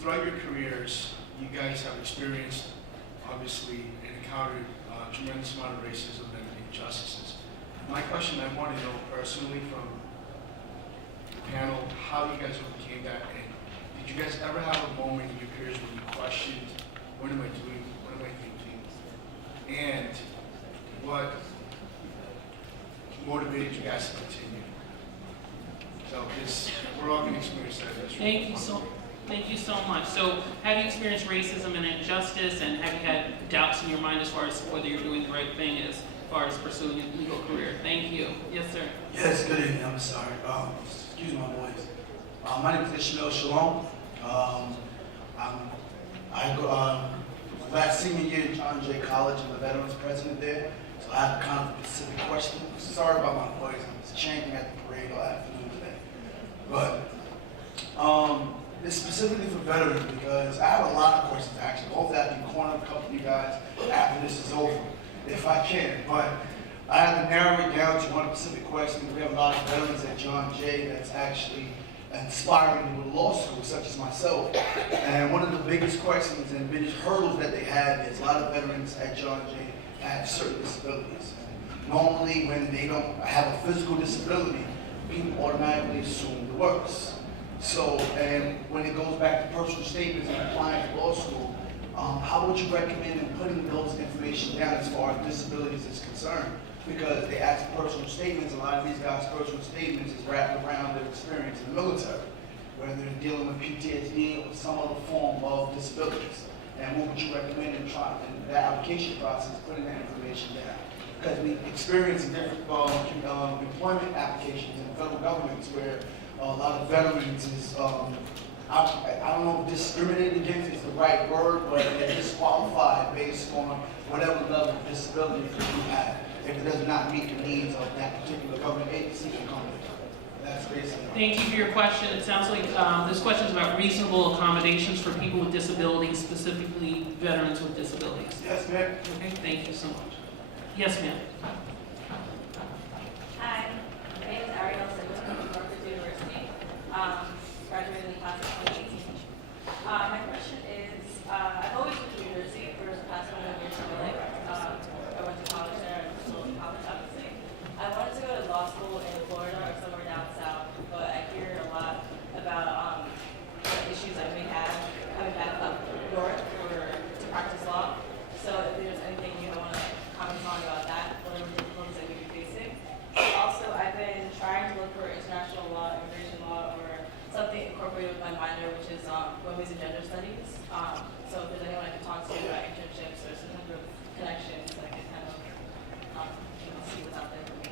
throughout your careers, you guys have experienced, obviously, and encountered a tremendous amount of racism and injustices. My question, I want to know personally from the panel, how you guys overcame that, and did you guys ever have a moment in your careers when you questioned, what am I doing, what am I thinking, and what motivated you guys to continue? So, because we're all going to experience that. Thank you so much. So, have you experienced racism and injustice, and have you had doubts in your mind as far as whether you're doing the right thing as far as pursuing a legal career? Thank you. Yes, sir. Yes, good evening. I'm sorry. Excuse my voice. My name is Ishmael Shalom. I go last senior year at John Jay College. I'm the veterans president there. So I have a kind of specific question. Sorry about my voice. I'm just chanting at the parade all afternoon today. But it's specifically for veterans because I have a lot of questions actually. Hopefully I can corner a couple of you guys after this is over, if I can. But I have to narrow it down to one specific question. We have a lot of veterans at John Jay that's actually inspiring to law school, such as myself. And one of the biggest questions and biggest hurdles that they have is a lot of veterans at John Jay have certain disabilities. Normally, when they don't have a physical disability, people automatically assume the worst. So, and when it goes back to personal statements and applying to law school, how would you recommend in putting those information down as far as disabilities is concerned? Because they ask personal statements, a lot of these guys' personal statements is wrapped around their experience in the military, whether they're dealing with PTSD or some other form of disabilities. And what would you recommend in the application process, putting that information down? Because we experience different employment applications in federal governments where a lot of veterans is, I don't know if discriminated against is the right word, but they're disqualified based on whatever level of disability that you have, if it does not meet the needs of that particular government agency or company. That's basically. Thank you for your question. It sounds like this question is about reasonable accommodations for people with disabilities, specifically veterans with disabilities. Yes, ma'am. Okay, thank you so much. Yes, ma'am. Hi, my name is Ariel Simmons from Northwood University. Graduated in the class of 2018. My question is, I've always been to university for the past 1 years of my life. I went to college there and still in college, obviously. I wanted to go to law school in Florida or somewhere down south, but I hear a lot about the issues I may have coming back up north to practice law. So if there's anything you want to comment on about that, whatever difficulties that you'd be facing. Also, I've been trying to look for international law, immigration law, or something incorporated with my minor, which is women's and gender studies. So if there's anyone I can talk to about internships or some type of connections, I can kind of see what's out there for me.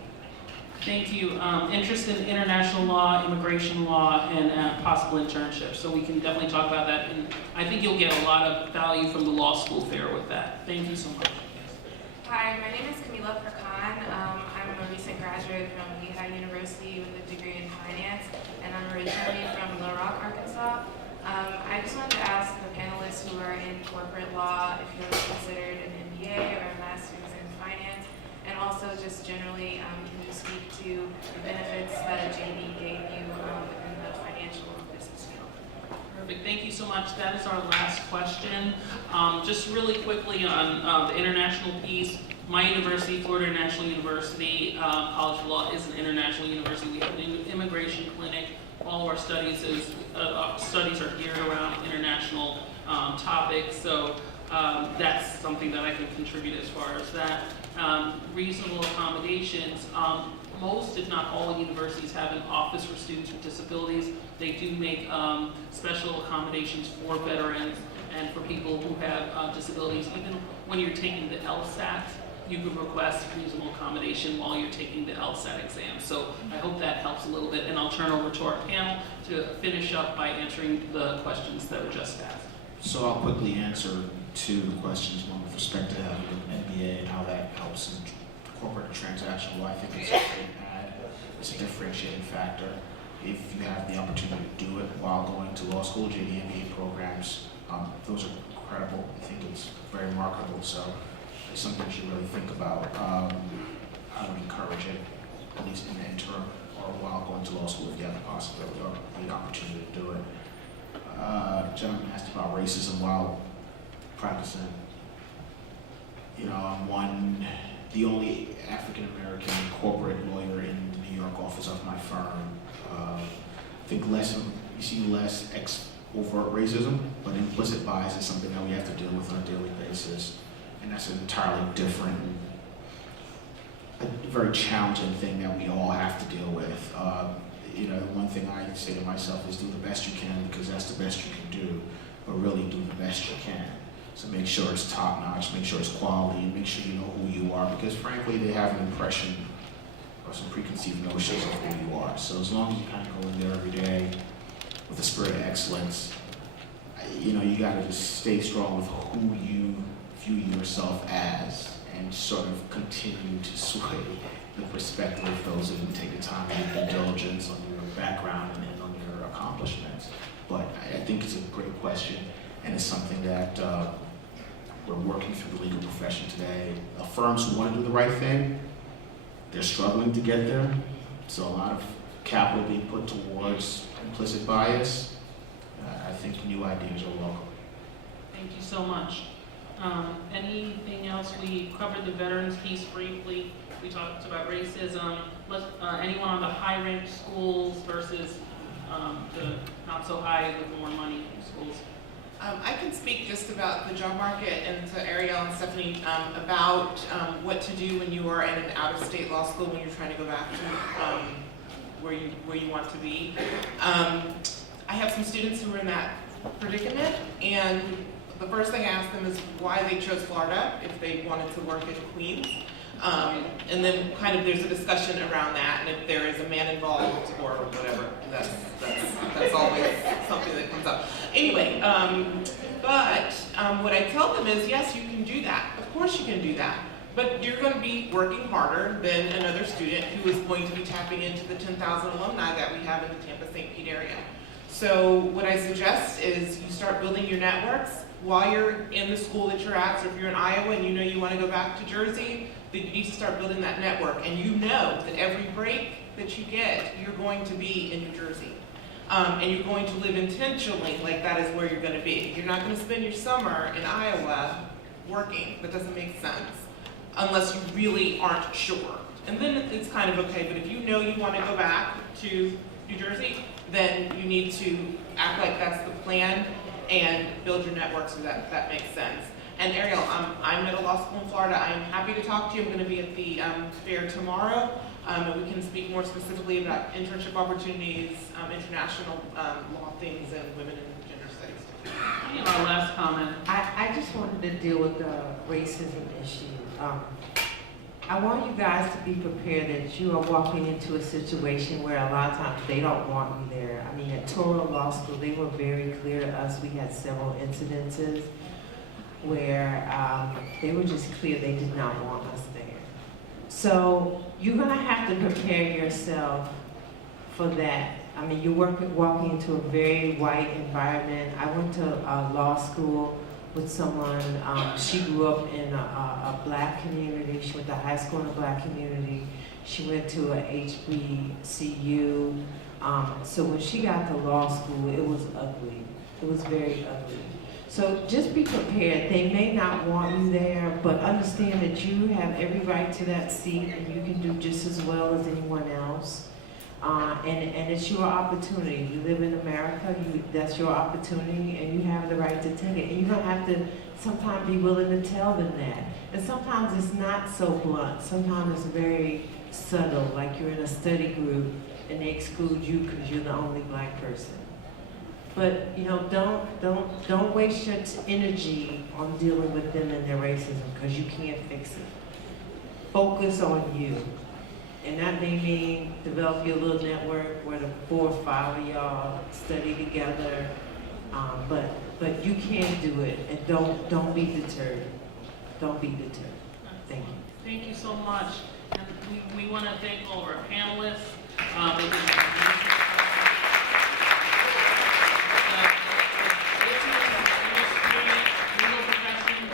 Thank you. Interest in international law, immigration law, and possible internships. So we can definitely talk about that. And I think you'll get a lot of value from the law school fair with that. Thank you so much. Hi, my name is Camila Prakan. I'm a recent graduate from Lehigh University with a degree in finance, and I'm originally from Little Rock, Arkansas. I just wanted to ask the panelists who are in corporate law if you're considered an MBA or a master's in finance, and also just generally, can you speak to the benefits that a JD gave you in the financial business field? Perfect. Thank you so much. That is our last question. Just really quickly on the international piece, my university, Florida International University, College of Law is an international university. We have an immigration clinic. All of our studies are geared around international topics. So that's something that I can contribute as far as that. Reasonable accommodations. Most, if not all, universities have an office for students with disabilities. They do make special accommodations for veterans and for people who have disabilities. Even when you're taking the LSAT, you could request reasonable accommodation while you're taking the LSAT exam. So I hope that helps a little bit, and I'll turn over to our panel to finish up by answering the questions that were just asked. So I'll quickly answer two questions, one with respect to having an MBA and how that helps in corporate and transactional law. I think it's a great add. It's a differentiating factor. If you have the opportunity to do it while going to law school, JD MBA programs, those are incredible. I think it's very remarkable. So it's something you should really think about. I would encourage it, at least in the interim or while going to law school if you have the possibility or the opportunity to do it. gentleman asked about racism while practicing. You know, I'm the only African-American corporate lawyer in the New York office of my firm. I think you see less overt racism, but implicit bias is something that we have to deal with on a daily basis. And that's an entirely different, a very challenging thing that we all have to deal with. You know, one thing I say to myself is do the best you can, because that's the best you can do, but really do the best you can. So make sure it's top notch, make sure it's quality, and make sure you know who you are, because frankly they have an impression or some preconceived notions of who you are. So as long as you kind of go in there every day with a spirit of excellence, you know, you gotta just stay strong with who you view yourself as, and sort of continue to sway the perspective of those who didn't take the time and due diligence on your background and on your accomplishments. But I think it's a great question, and it's something that we're working through the legal profession today. Firms who want to do the right thing, they're struggling to get there. So a lot of capital being put towards implicit bias. I think new ideas are welcome. Thank you so much. Anything else? We covered the veterans piece briefly. We talked about racism. Anyone on the high-ranked schools versus the not so high with more money schools? I can speak just about the job market, and to Ariel and Stephanie about what to do when you are at an out-of-state law school when you're trying to go back to where you want to be. I have some students who are in that predicament, and the first thing I ask them is why they chose Florida if they wanted to work in Queens. And then kind of there's a discussion around that, and if there is a man involved or whatever, that's always something that comes up. Anyway, but what I tell them is, yes, you can do that. Of course you can do that. But you're going to be working harder than another student who is going to be tapping into the 10,000 alumni that we have in the Tampa-St. Pete area. So what I suggest is you start building your networks while you're in the school that you're at. So if you're in Iowa and you know you want to go back to Jersey, then you need to start building that network. And you know that every break that you get, you're going to be in New Jersey. And you're going to live intentionally like that is where you're going to be. You're not going to spend your summer in Iowa working. That doesn't make sense unless you really aren't sure. And then it's kind of okay, but if you know you want to go back to New Jersey, then you need to act like that's the plan and build your network so that makes sense. And Ariel, I'm at a law school in Florida. I am happy to talk to you. I'm going to be at the fair tomorrow, and we can speak more specifically about internship opportunities, international law things, and women and gender studies. Our last comment. I just wanted to deal with the racism issue. I want you guys to be prepared that you are walking into a situation where a lot of times they don't want you there. I mean, at Toro Law School, they were very clear to us. We had several incidences where they were just clear they did not want us there. So you're gonna have to prepare yourself for that. I mean, you're walking into a very white environment. I went to law school with someone, she grew up in a black community. She went to high school in a black community. She went to a HBCU. So when she got to law school, it was ugly. It was very ugly. So just be prepared. They may not want you there, but understand that you have every right to that seat and you can do just as well as anyone else. And it's your opportunity. You live in America, that's your opportunity, and you have the right to take it. And you're gonna have to sometimes be willing to tell them that. And sometimes it's not so blunt. Sometimes it's very subtle, like you're in a study group and they exclude you because you're the only black person. But you know, don't waste your energy on dealing with them and their racism because you can't fix it. Focus on you. And that may mean develop your little network where the 4 or 5 of y'all study together. But you can do it, and don't be deterred. Don't be deterred. Thank you. Thank you so much. And we want to thank all of our panelists.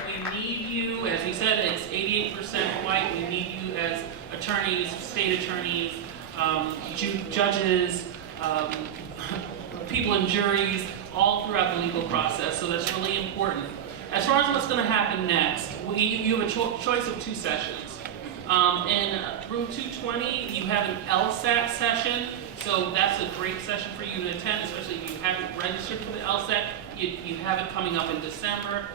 We need you. As he said, it's 88% white. We need you as attorneys, state attorneys, judges, people people in juries all throughout the legal process, so that's really important. As far as what's going to happen next, you have a choice of 2 sessions. In room 220, you have an LSAT session, so that's a great session for you to attend, especially if you haven't registered for the LSAT. You have it coming up in December.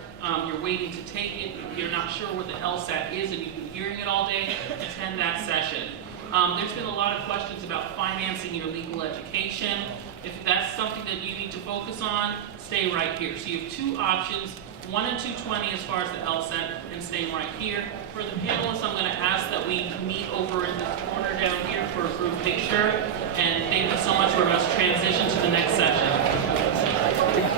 You're waiting to take it. You're not sure what the LSAT is, and you've been hearing it all day. Attend that session. There's been a lot of questions about financing your legal education. If that's something that you need to focus on, stay right here. So you have 2 options, 1 and 220 as far as the LSAT, and staying right here. For the panelists, I'm going to ask that we meet over in this corner down here for a group picture. And thank you so much for us transition to the next session.